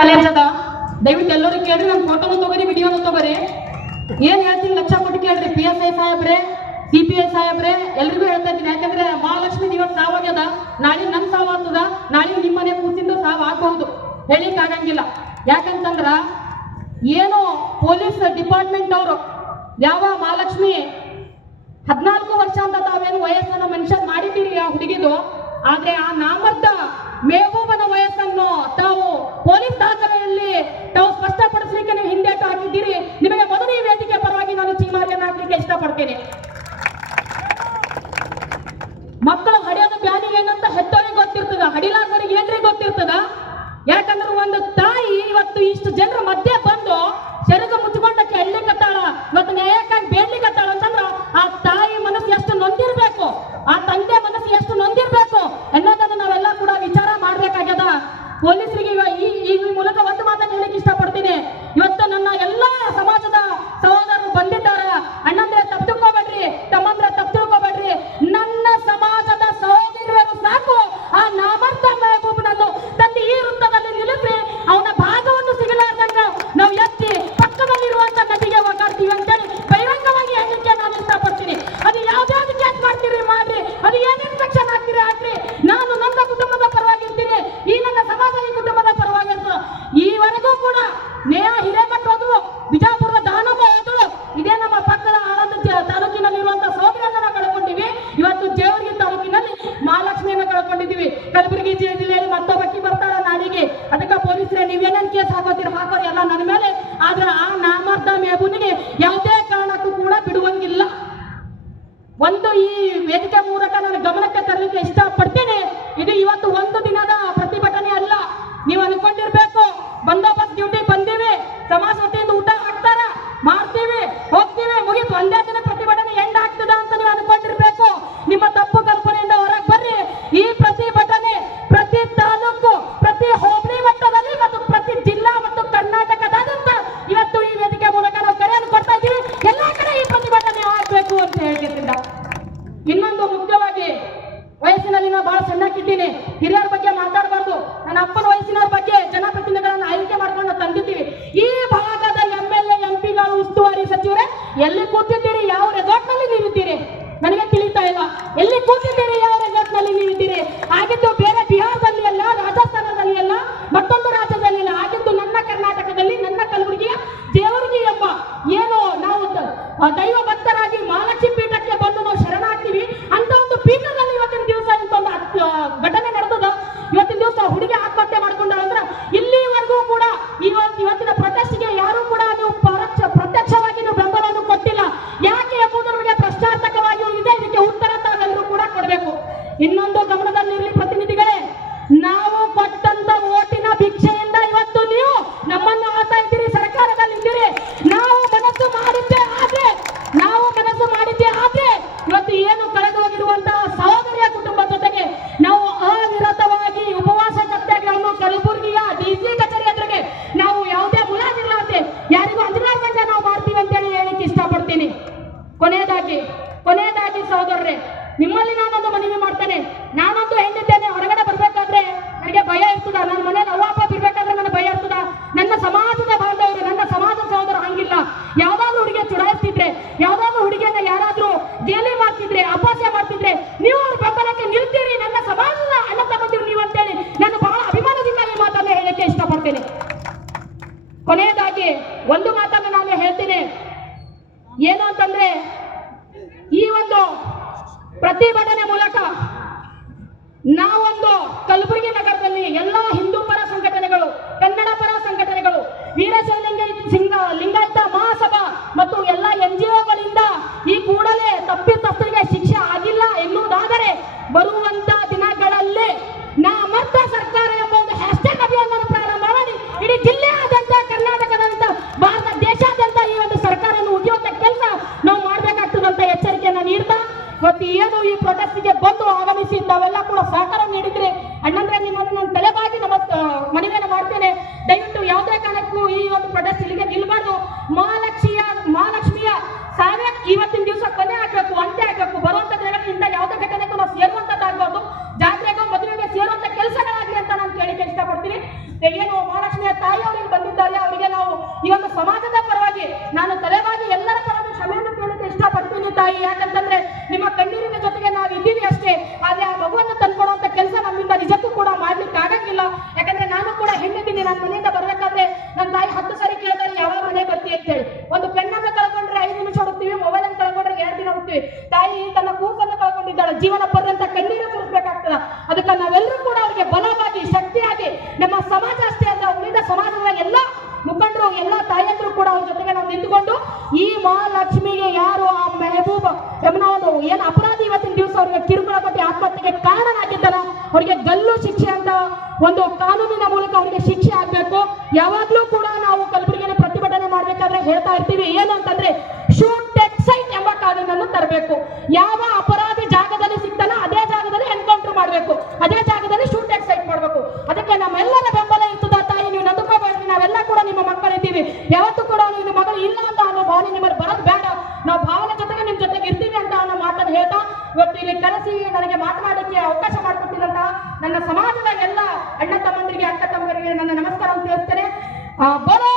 Challenge ಅದ. ದಯವಿಟ್ಟು ಎಲ್ಲರೂ ಕೇಳ್ರಿ, ನನ್ನ ಫೋಟೋನು ತಗೋರಿ, ವಿಡಿಯೋನು ತಗೋರಿ. ಏನ್ ಹೇಳ್ತೀನಿ ಲಕ್ಷ ಕೊಟ್ಟು ಕೇಳ್ರಿ. PSI ಸಾಹೇಬ್ರೆ, CPI ಸಾಹೇಬ್ರೆ, ಎಲ್ರಿಗೂ ಹೇಳ್ತಾ ಇದ್ದೀನಿ. ಯಾಕಂದ್ರೆ ಮಹಾಲಕ್ಷ್ಮಿ ಇವತ್ತು ಸಾವಾಗ್ಯದ, ನಾಳೆ ನಮ್ ಸಾವು ಆಗ್ತದ, ನಾಳೆ ನಿಮ್ಮ ಮನೆ ಕೂತಿಂದು ಸಾವು ಆಗ್ಬಹುದು, ಹೇಳಿಕ್ ಆಗಂಗಿಲ್ಲ. ಯಾಕಂತಂದ್ರ ಏನು ಪೊಲೀಸ್ ಡಿಪಾರ್ಟ್ಮೆಂಟ್ ಅವರು ಯಾವ ಮಹಾಲಕ್ಷ್ಮಿ 14 ವರ್ಷ ಅಂತ ತಾವೇನು ವಯಸ್ಸನ್ನು ಮೆನ್ಷನ್ ಮಾಡಿದ್ದೀರಿ ಆ ಹುಡುಗಿದು, ಆದ್ರೆ ಆ ನಾಮರ್ದ ಮೆಹಬೂಬನ ವಯಸ್ಸನ್ನು ತಾವು ಪೊಲೀಸ್ ದಾಖಲೆಯಲ್ಲಿ ತಾವು ಸ್ಪಷ್ಟಪಡಿಸಲಿಕ್ಕೆ ನೀವು ಹಿಂದೇಟು ಹಾಕಿದ್ದೀರಿ. ನಿಮಗೆ ಮೊದಲು ಈ ವೇದಿಕೆ ಪರವಾಗಿ ನಾನು ಚೀಮಾರಿಯನ್ನು ಹಾಕ್ಲಿಕ್ಕೆ ಇಷ್ಟಪಡ್ತೇನೆ. ಮಕ್ಕಳು ಹಡಿಯೋದು ಬ್ಯಾನಿ ಏನಂತ ಹೆತ್ತವರಿಗೆ ಗೊತ್ತಿರ್ತದ, ಹಡಿಲಾರ್ದವರಿಗೆ ಏನ್ರಿ ಗೊತ್ತಿರ್ತದ? ಯಾಕಂದ್ರೆ ಒಂದು ತಾಯಿ ಇವತ್ತು ಇಷ್ಟು ಜನರ ಮಧ್ಯೆ ಬಂದು ಸೆರಗು ಮುಚ್ಚಿಕೊಂಡಕ್ಕೆ ಎಳ್ಲಿಕತ್ತಾಳ, ಇವತ್ತು ನ್ಯಾಯಕ್ಕಾಗಿ ಬೇಡ್ಲಿಕತ್ತಾಳ ಅಂತಂದ್ರ ಆ ತಾಯಿ ಮನಸ್ಸು ಎಷ್ಟು ನೊಂದಿರ್ಬೇಕು, ಆ ತಂದೆ ಮನಸ್ಸು ಎಷ್ಟು ನೊಂದಿರ್ಬೇಕು ಅನ್ನೋದನ್ನು ನಾವೆಲ್ಲ ಕೂಡ ವಿಚಾರ ಮಾಡ್ಬೇಕಾಗ್ಯದ. ಪೊಲೀಸರಿಗೆ ಈ ಮೂಲಕ ಒಂದು ಮಾತನ್ನು ಹೇಳಿಕ್ಕೆ ಇಷ್ಟಪಡ್ತೀನಿ. ಇವತ್ತು ನನ್ನ ಎಲ್ಲಾ ಸಮಾಜದ ಸಹೋದರರು ಬಂದಿದ್ದಾರೆ. ಅಣ್ಣಂದ್ರೆ ತಪ್ಪು ತಿಳ್ಕೊಬೇಡ್ರಿ, ತಮ್ಮಂದ್ರೆ ತಪ್ಪು ತಿಳ್ಕೊಬೇಡ್ರಿ. ನನ್ನ ಸಮಾಜದ ಸಹೋದರಿಯರು ಸಾಕು ಆ ನಾಮರ್ಥ ಮೆಹಬೂಬನನ್ನು ತಂದು ಈ ವೃತ್ತದಲ್ಲಿ ನಿಲ್ಲಿಸಿ ಅವನ ಭಾಗವನ್ನು ಸಿಗಲಾರ್ದಂಗ ನಾವು ಎತ್ತಿ ಪಕ್ಕದಲ್ಲಿರುವಂತ ನದಿಗೆ ಒಗ್ಗಾಡ್ತೀವಿ ಅಂತೇಳಿ ಬಹಿರಂಗವಾಗಿ ಹೇಳಲಿಕ್ಕೆ ನಾನು ಇಷ್ಟಪಡ್ತೀನಿ. ಅದು ಯಾವ್ದಾವ್ದು ಕೇಸ್ ಮಾಡ್ತೀರಿ ಮಾಡ್ರಿ, ಅದು ಏನೇನು ಸೆಕ್ಷನ್ ಹಾಕ್ತೀರಿ ಹಾಕ್ರಿ. ನಾನು ನನ್ನ ಕುಟುಂಬದ ಪರವಾಗಿರ್ತೀನಿ, ಈ ನನ್ನ ಸಮಾಜ ಈ ಕುಟುಂಬದ ಪರವಾಗಿರ್ತದೆ. ಈವರೆಗೂ ಕೂಡ ನೇಹ ಹಿರೇಮಠ ಹೋದ್ರು, ಬಿಜಾಪುರದ ದಾನಮ್ಮ ಹೋದ್ರು, ಇದೇ ನಮ್ಮ ಪಕ್ಕದ ಆಳಂದ ತಾಲೂಕಿನಲ್ಲಿರುವಂತಹ ಸಹೋದರಿಯನ್ನ ನಾವು ಕಳ್ಕೊಂಡಿವಿ. ಇವತ್ತು ಜೇವರ್ಗಿ ತಾಲೂಕಿನಲ್ಲಿ ಮಹಾಲಕ್ಷ್ಮಿಯನ್ನ ಕಳ್ಕೊಂಡಿದ್ದೀವಿ. ಕಲಬುರಗಿ ಜಿಲ್ಲೆಯಲ್ಲಿ ಮತ್ತೊಬ್ಬಕ್ಕಿ ಬರ್ತಾಳ ನಾಡಿಗೆ. ಅದಕ್ಕೆ ಪೊಲೀಸರೇ ನೀವೇನೇನು ಕೇಸ್ ಹಾಕೋತೀರಿ ಹಾಕೋರಿ ಎಲ್ಲ ನನ್ನ ಮೇಲೆ. ಆದ್ರೆ ಆ ನಾಮರ್ದ ಮೆಹಬೂಬನಿಗೆ ಯಾವುದೇ ಕಾರಣಕ್ಕೂ ಕೂಡ ಬಿಡುವಂಗಿಲ್ಲ. ಒಂದು ಈ ವೇದಿಕೆ ಮೂಲಕ ನಾನು ಗಮನಕ್ಕೆ ತರಲಿಕ್ಕೆ ಇಷ್ಟಪಡ್ತೀನಿ. ಇದು ಇವತ್ತು ಒಂದು ದಿನದ ಪ್ರತಿಭಟನೆ ಅಲ್ಲ. ನೀವು ಅನ್ಕೊಂಡಿರ್ಬೇಕು ಬಂದೋಬಸ್ತ್ ಡ್ಯೂಟಿ ಬಂದೀವಿ, ಸಮಾಜ ವತಿಯಿಂದ ಊಟ ಹಾಕ್ತಾರ, ಮಾಡ್ತೀವಿ, ಹೋಗ್ತೀವಿ, ಮುಗಿತು ಒಂದೇ ದಿನ ಪ್ರತಿಭಟನೆ ಎಂಡ್ ಆಗ್ತದ ಅಂತ ನೀವು ಅನ್ಕೊಂಡಿರ್ಬೇಕು. ನಿಮ್ಮ ತಪ್ಪು ಕಲ್ಪನೆಯಿಂದ ಹೊರಗೆ ಬರ್ರಿ. ಈ ಪ್ರತಿಭಟನೆ ಪ್ರತಿ ತಾಲೂಕು, ಪ್ರತಿ ಹೋಬಳಿ ಮಟ್ಟದಲ್ಲಿ ಮತ್ತು ಪ್ರತಿ ಜಿಲ್ಲಾ ಮತ್ತು ಕರ್ನಾಟಕದಾದ್ಯಂತ ಇವತ್ತು ಈ ವೇದಿಕೆ ಮೂಲಕ ನಾವು ಕರೆಯನ್ನು ಕೊಡ್ತಾ ಇದ್ದೀವಿ. ಎಲ್ಲಾ ಕಡೆ ಈ ಪ್ರತಿಭಟನೆ ಆಗ್ಬೇಕು ಅಂತ ಹೇಳ್ತಿದ್ದ. ಇನ್ನೊಂದು ಮುಖ್ಯವಾಗಿ, ವಯಸ್ಸಿನಲ್ಲಿ ನಾನು ಬಹಳ ಸಣ್ಣಕ್ಕಿದ್ದೀನಿ, ಹಿರಿಯರ ಬಗ್ಗೆ ಮಾತಾಡಬಾರ್ದು. ನನ್ನ ಅಪ್ಪನ ವಯಸ್ಸಿನವ್ರ ಬಗ್ಗೆ ಜನಪ್ರತಿನಿಧಿಗಳನ್ನು ಆಯ್ಕೆ ಮಾಡ್ಕೊಂಡು ತಂದಿದ್ದೀವಿ. ಈ ಭಾಗದ MLA MP ಗಳು, ಉಸ್ತುವಾರಿ ಸಚಿವರೇ ಎಲ್ಲಿ ಕೂತಿದ್ದೀರಿ, ಯಾವ ರೆಸಾರ್ಟ್ ನಲ್ಲಿ ನೀವಿದ್ದೀರಿ ನನಗೆ ತಿಳಿತಾ ಇಲ್ಲ. ಎಲ್ಲಿ ಕೂತಿದ್ದೀರಿ, ಯಾವ ರೆಸಾರ್ಟ್ ನಲ್ಲಿ ನೀವಿದ್ದೀರಿ? ಆಗಿದ್ದು ಬೇರೆ ಬಿಹಾರದಲ್ಲಿ ಅಲ್ಲ, ರಾಜಸ್ಥಾನದಲ್ಲಿ ಅಲ್ಲ, ಮತ್ತೊಂದು ರಾಜ್ಯದಲ್ಲಿ ಅಲ್ಲ, ಆಗಿದ್ದು ನನ್ನ ಕರ್ನಾಟಕದಲ್ಲಿ, ನನ್ನ ಕಲಬುರಗಿಯ ದೇವರಿಗೆ ಎಂಬ ಏನು ನಾವು ದೈವ ಭಕ್ತರಾಗಿ ಮಹಾಲಕ್ಷ್ಮಿ ಪೀಠಕ್ಕೆ ಬಂದು ನಾವು ಶರಣಾಗ್ತೀವಿ ಅಂತ ಒಂದು ಪೀಠದಲ್ಲಿ ಇವತ್ತಿನ ದಿವಸ ಇಂತೊಂದು ಘಟನೆ ನಡೆದದ. ಇವತ್ತಿನ ದಿವಸ ಹುಡುಗಿ ಆತ್ಮಹತ್ಯೆ ಮಾಡ್ಕೊಂಡಾಳ ಅಂದ್ರೆ ಇಲ್ಲಿವರೆಗೂ ಕೂಡ ಇವತ್ತಿನ ಪ್ರೊಟೆಸ್ಟ್ಗೆ ಯಾರು ಕೂಡ ನೀವು ಪ್ರತ್ಯಕ್ಷವಾಗಿ ನೀವು ಬೆಂಬಲವನ್ನು ಕೊಟ್ಟಿಲ್ಲ. ಯಾಕೆ ಎಂಬುದು ನಮಗೆ ಪ್ರಶ್ನಾರ್ಥಕವಾಗಿ ಇದೆ. ಇದಕ್ಕೆ ಉತ್ತರ ತಾವೆಲ್ಲರೂ ಕೂಡ ಕೊಡಬೇಕು. ಇನ್ನೊಂದು ಗಮನದಲ್ಲಿರಲಿ ಪ್ರತಿನಿಧಿಗಳೇ, ನಾವು ಕೊಟ್ಟಂತ ಓಟಿನ ಭಿಕ್ಷೆಯಿಂದ ಇವತ್ತು ನೀವು ನಮ್ಮನ್ನು ಆಳ್ತಾ ಇದ್ದೀರಿ, ಸರ್ಕಾರದಲ್ಲಿ ಇದ್ದೀರಿ. ನಾವು ಮನಸ್ಸು ಮಾಡಿದ್ದೆ ಆದ್ರೆ ಇವತ್ತು ಏನು ಕಳೆದು ಹೋಗಿರುವಂತಹ ಸಹೋದರಿಯ ಕುಟುಂಬ ಜೊತೆಗೆ ನಾವು ಅವಿರತವಾಗಿ ಉಪವಾಸ ಸತ್ಯಾಗ್ರಹವನ್ನು ಕಲಬುರಗಿಯ DC ಕಚೇರಿ ಎದುರಿಗೆ ನಾವು ಯಾವುದೇ ಮುಲಾಜಿರ್ಲಾರ್ದೆ ಯಾರಿಗೂ ಅಂಜಲಾರ್ದಂಗೆ ನಾವು ಮಾಡ್ತೀವಿ ಅಂತೇಳಿ ಹೇಳಿಕ್ಕೆ ಇಷ್ಟಪಡ್ತೀನಿ. ಕೊನೆಯದಾಗಿ ಸಹೋದರರೇ, ನಿಮ್ಮಲ್ಲಿ ನಾನೊಂದು ಮನವಿ ಮಾಡ್ತೇನೆ. ನಾನೊಂದು ಹೆಣ್ಣಿದ್ದೇನೆ, ಹೊರಗಡೆ ಬರ್ಬೇಕಾದ್ರೆ ನನಗೆ ಭಯ ಇರ್ತದ, ನನ್ನ ಮನೇಲಿ ಅವ್ವ ಅಪ್ಪ ಬಿರ್ಬೇಕಾದ್ರೆ ನನಗೆ ಭಯ ಇರ್ತದ. ನನ್ನ ಸಮಾಜದ ಬಾಂಧವರು, ನನ್ನ ಸಮಾಜದ ಸಹೋದರ ಹಂಗಿಲ್ಲ. ಯಾವ್ದಾದ್ರು ಹುಡುಗಿ ಚುಡಾಯಿಸ್ತಿದ್ರೆ, ಯಾವ್ದಾದ್ರು ಹುಡುಗಿಯನ್ನ ಯಾರಾದ್ರೂ ಗೇಲಿ ಮಾಡ್ತಿದ್ರೆ, ಅಪಹಾಸ್ಯ ಮಾಡ್ತಿದ್ರೆ ನೀವು ಅವ್ರ ಬೆಂಬಲಕ್ಕೆ ನಿಲ್ತೀರಿ, ನನ್ನ ಸಮಾಜದ ಅಣ್ಣ ತಗೊಂಡಿರು ನೀವು ಅಂತೇಳಿ ನಾನು ಬಹಳ ಅಭಿಮಾನದಿಂದ ಈ ಮಾತನ್ನು ಹೇಳಕ್ಕೆ ಇಷ್ಟಪಡ್ತೇನೆ. ಕೊನೆಯದಾಗಿ ಒಂದು ಮಾತನ್ನು ನಾನು ಹೇಳ್ತೀನಿ, ಏನು ಅಂತಂದ್ರೆ ಈ ಒಂದು ಪ್ರತಿಭಟನೆ ಮೂಲಕ ನಾವೊಂದು ಕಲಬುರಗಿ ನಗರದಲ್ಲಿ ಎಲ್ಲಾ ಹಿಂದೂ ಪರ ಸಂಘಟನೆಗಳು, ಕನ್ನಡ ಪರ ಸಂಘಟನೆಗಳು, ವೀರಶೈವ ಲಿಂಗಾಯತ ಮಹಾಸಭಾ ಮತ್ತು ಎಲ್ಲ NGOಗಳಿಂದ ಈ ಕೂಡಲೇ ತಪ್ಪಿತಸ್ಥರಿಗೆ ಶಿಕ್ಷೆ ಆಗಿಲ್ಲ ಎನ್ನುವುದಾದರೆ ಬರುವಂತ ದಿನಗಳಲ್ಲಿ ನಾಮರ್ಥ ಸರ್ಕಾರ ಎಂಬ ಒಂದು ಹ್ಯಾಶ್ಟ್ಯಾಗ್ ಅಭಿಯಾನ ಪ್ರಾರಂಭ ಮಾಡಿ ಇಡೀ ಜಿಲ್ಲೆಯಾದ್ಯಂತ, ಕರ್ನಾಟಕದಂತ, ಭಾರತ ದೇಶಾದ್ಯಂತ ಈ ಒಂದು ಸರ್ಕಾರವನ್ನು ಉಗಿಯುವಂತ ಕೆಲಸ ನಾವು ಮಾಡ್ಬೇಕಾಗ್ತದಂತ ಎಚ್ಚರಿಕೆಯನ್ನ ನೀಡ್ತಾ, ಇವತ್ತು ಏನು ಈ ಪ್ರೊಟೆಸ್ಟ್ಗೆ ಬಂದು ಆಗಮಿಸಿ ತಾವೆಲ್ಲ ಕೂಡ ಸಹಕಾರ ನೀಡಿದ್ರೆ ಅಣ್ಣಂದ್ರೆ ನಿಮ್ಮನ್ನು ನಾನು ತಲೆಬಾಗಿ ಮನವಿಯನ್ನು ಮಾಡ್ತೇನೆ. ದಯವಿಟ್ಟು ಯಾವುದೇ ಕಾರಣಕ್ಕೂ ಈ ಒಂದು ಪ್ರೊಟೆಸ್ಟ್ ಇಲ್ಲಿಗೆ ನಿಲ್ಬಾರ್ದು. ಮಹಾಲಕ್ಷ್ಮಿಯ ಸಾವೇ ಇವತ್ತಿನ ದಿವಸ ಕೊನೆ ಆಗ್ಬೇಕು, ಅಂತ್ಯ ಆಗ್ಬೇಕು. ಬರುವಂತ ದಿನಗಳಿಂದ ಯಾವುದೇ ಘಟನೆಗೂ ನಾವು ಸೇರುವಂತದ್ದಾಗಬಹುದು, ಜಾತ್ರೆಗೂ ಮದುವೆಗೆ ಸೇರುವಂತ ಕೆಲಸಗಳಾಗಲಿ ಅಂತ ನಾನು ಕೇಳಿಕ್ಕೆ ಇಷ್ಟಪಡ್ತೀನಿ. ಏನು ಮಹಾಲಕ್ಷ್ಮಿಯ ತಾಯಿಯವರು ಬಂದಿದ್ದಾರೆ, ಅವರಿಗೆ ನಾವು ಈ ಒಂದು ಸಮಾಜದ ಪರವಾಗಿ ನಾನು ತಲೆಬಾಗಿ ಎಲ್ಲರ ಪರವಾಗಿ ಕ್ಷಮೆಯನ್ನು ಕೇಳಕ್ಕೆ ಇಷ್ಟಪಡ್ತೀನಿ ತಾಯಿ. ಯಾಕಂತಂದ್ರೆ ನಿಮ್ಮ ಕಣ್ಣೀರಿನ ಜೊತೆಗೆ ನಾವು ಇದ್ದೀವಿ ಅಷ್ಟೇ, ಆದ್ರೆ ಆ ಮಗುವನ್ನು ತಂದ್ಕೊಡುವಂತ ಕೆಲಸ ನಮ್ಮಿಂದ ನಿಜಕ್ಕೂ ಕೂಡ ಮಾಡ್ಲಿಕ್ಕೆ ಆಗಂಗಿಲ್ಲ. ಯಾಕಂದ್ರೆ ನಾನು ಕೂಡ ಹೆಣ್ಣಿದ್ದೀನಿ, ನನ್ನ ಮನೆಯಿಂದ ಬರ್ಬೇಕಾದ್ರೆ ನನ್ನ ತಾಯಿ 10 ಸರಿ ಕೇಳ್ತಾರೆ ಯಾವಾಗ ಮನೆ ಬರ್ತೀವಿ ಅಂತ ಹೇಳಿ. ಒಂದು ಪೆನ್ನನ್ನು ಕಳ್ಕೊಂಡ್ರೆ 5 ನಿಮಿಷ ಹುಡುಕ್ತೀವಿ, ಮೊಬೈಲ್ ಅನ್ನು ಕಳ್ಕೊಂಡ್ರೆ 2 ದಿನ ಹುಡುಕ್ತೀವಿ. ತಾಯಿ ತನ್ನ ಕೂಸನ್ನು ಕಳ್ಕೊಂಡಿದ್ದಾಳೆ, ಜೀವನ ಪರ್ಯಂತ ಕಣ್ಣೀರು ಸುರಿಸ್ಬೇಕಾಗ್ತದ. ಅದಕ್ಕೆ ನಾವೆಲ್ಲರೂ ಕೂಡ ಅವರಿಗೆ ಬಲವಾಗಿ ಶಕ್ತಿಯಾಗಿ ನಮ್ಮ ಸಮಾಜ ಅಷ್ಟೇ ಅಲ್ಲ, ಉಳಿದ ಸಮಾಜದ ಎಲ್ಲ ಮುಖಂಡರು ಎಲ್ಲ ತಾಯಂದ್ರು ಕೂಡ ಅವ್ರ ಜೊತೆಗೆ ನಾವು ನಿಂತುಕೊಂಡು ಈ ಮಹಾಲಕ್ಷ್ಮಿಗೆ ಯಾರು ಆ ಮೆಹಬೂಬ್ ಎಮ್ನೋದು ಏನು ಅಪರಾಧಿ ಇವತ್ತಿನ ದಿವಸ ಅವರಿಗೆ ಕಿರುಕುಳ ಕೊಟ್ಟು ಆತ್ಮಹತ್ಯೆಗೆ ಕಾರಣನಾಗಿದ್ದಾರ, ಅವರಿಗೆ ಗಲ್ಲು ಶಿಕ್ಷೆ ಅಂತ ಒಂದು ಕಾನೂನಿನ ಮೂಲಕ ಅವರಿಗೆ ಶಿಕ್ಷೆ ಆಗ್ಬೇಕು. ಯಾವಾಗ್ಲೂ ಕೂಡ ನಾವು ಕಲಬುರಗಿನ ಪ್ರತಿಭಟನೆ ಮಾಡ್ಬೇಕಾದ್ರೆ ಹೇಳ್ತಾ ಇರ್ತೀವಿ ಏನು ಅಂತಂದ್ರೆ ಶೂಟ್ ಎಕ್ಸೈಟ್ ಎಂಬ ಕಾನೂನನ್ನು ತರಬೇಕು. ಯಾವ ಅಪರಾಧಿ ಜಾಗದಲ್ಲಿ ಸಿಗ್ತಾನ ಅದೇ ಜಾಗದಲ್ಲಿ ಎನ್ಕೌಂಟರ್ ಮಾಡಬೇಕು, ಅದೇ ಜಾಗದಲ್ಲಿ ಶೂಟ್ ಎಕ್ಸೈಟ್ ಮಾಡಬೇಕು. ಅದಕ್ಕೆ ನಮ್ಮೆಲ್ಲರ ಬೆಂಬಲ ಇರ್ತದ ತಾಯಿ, ನೀವು ನಂಬಿಕೋಬೇಡ್ರಿ, ನಾವೆಲ್ಲ ಕೂಡ ನಿಮ್ಮ ಮಕ್ಕಳಿದ್ದೀವಿ. ಯಾವತ್ತೂ ಕೂಡ ನಿಮ್ಮ ಮಗಳು ಇಲ್ಲ ಅಂತ ಅನ್ನೋ ಭಾವನೆ ನಿಮ್ಮಲ್ಲಿ ಬರೋದು ಬೇಡ, ನಾವು ಭಾವನೆ ಜೊತೆಗೆ ನಿಮ್ ಜೊತೆಗೆ ಇರ್ತೀವಿ ಅಂತ ಅನ್ನೋ ಮಾತನ್ನು ಹೇಳ್ತಾ ಇವತ್ತು ಇಲ್ಲಿ ಕರೆಸಿ ನನಗೆ ಮಾತನಾಡಲಿಕ್ಕೆ ಅವಕಾಶ ಮಾಡಿಕೊಟ್ಟಿದಂತ ನನ್ನ ಸಮಾಜದ ಎಲ್ಲ ಅಣ್ಣ ತಮ್ಮಂದಿರಿಗೆ ಅಕ್ಕ ತಮ್ಮಂದಿರಿಗೆ ನನ್ನ ನಮಸ್ಕಾರ ತಿಳಿಸ್ತೇನೆ. ಬರೋ